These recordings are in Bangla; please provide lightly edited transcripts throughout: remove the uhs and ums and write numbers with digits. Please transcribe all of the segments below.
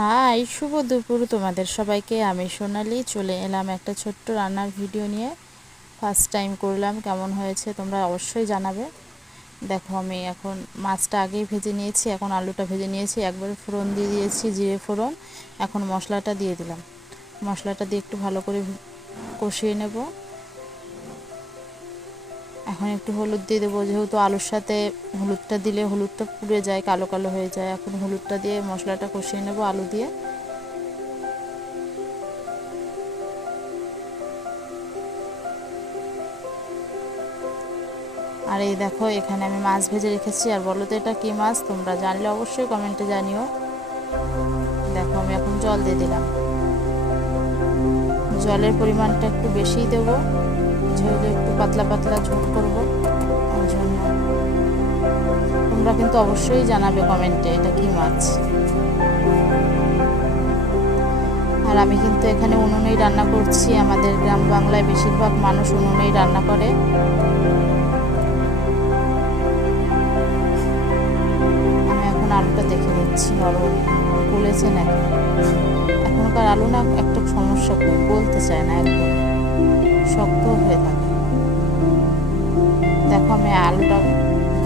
হাই, শুভ দুপুর তোমাদের সবাইকে। আমি সোনালি চলে এলাম একটা ছোট্ট রান্নার ভিডিও নিয়ে। ফার্স্ট টাইম করলাম, কেমন হয়েছে তোমরা অবশ্যই জানাবে। দেখো, আমি এখন মাছটা আগেই ভেজে নিয়েছি, এখন আলুটা ভেজে নিয়েছি, একবারে ফোড়ন দিয়ে দিয়েছি, জিরে ফোড়ন। এখন মশলাটা দিয়ে দিলাম, মশলাটা দিয়ে একটু ভালো করে কষিয়ে নেব। এখন একটু হলুদ দিয়ে দেবো, যেহেতু আলুর সাথে হলুদটা দিলে হলুদটা পুড়ে যায়, কালো কালো হয়ে যায়। এখন হলুদটা দিয়ে মশলাটা কষিয়ে নেব আলু দিয়ে। আর এই দেখো, এখানে আমি মাছ ভেজে রেখেছি। আর বলো তো এটা কী মাছ, তোমরা জানলে অবশ্যই কমেন্টে জানিও। দেখো, আমি এখন জল দিয়ে দিলাম। জলের পরিমাণটা একটু বেশিই দেবো, যেহেতু একটু পাতলা পাতলা ঝোল করবো ওই জন্য। তোমরা কিন্তু অবশ্যই জানাবে কমেন্টে এটা কী মাছ। আর আমি কিন্তু এখানে উনুনেই রান্না করছি। আমাদের গ্রাম বাংলায় বেশিরভাগ মানুষ উনুনেই রান্না করে। আলুটা দেখে নিচ্ছি নরম গলেছে নাকি। এখনকার আলু না একটা সমস্যা, খুব গলতে চায় না, একদম শক্ত হয়ে থাকে। দেখো, আমি আলুটা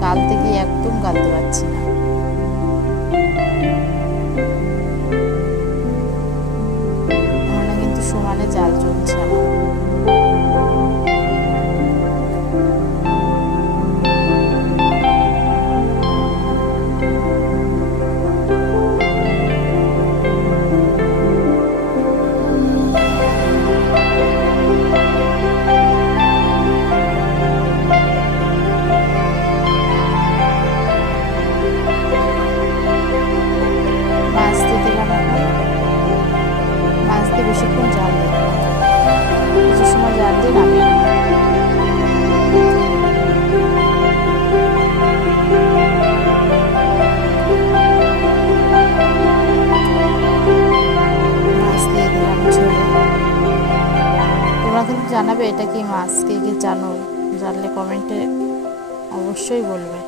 গালতে গিয়ে একদম গালতে পারছি না। মানে কিন্তু সমানে জাল চলছে আমার। বেশিক্ষণ জাল দেবো না, কিছু সময় জাল দিয়ে নামিয়ে নেব। মাছ দিয়ে দিলাম ঝোলে। তোমরা কিন্তু জানাবে এটা কি মাছ, কে কে জানো, জানলে কমেন্টে অবশ্যই বলবে।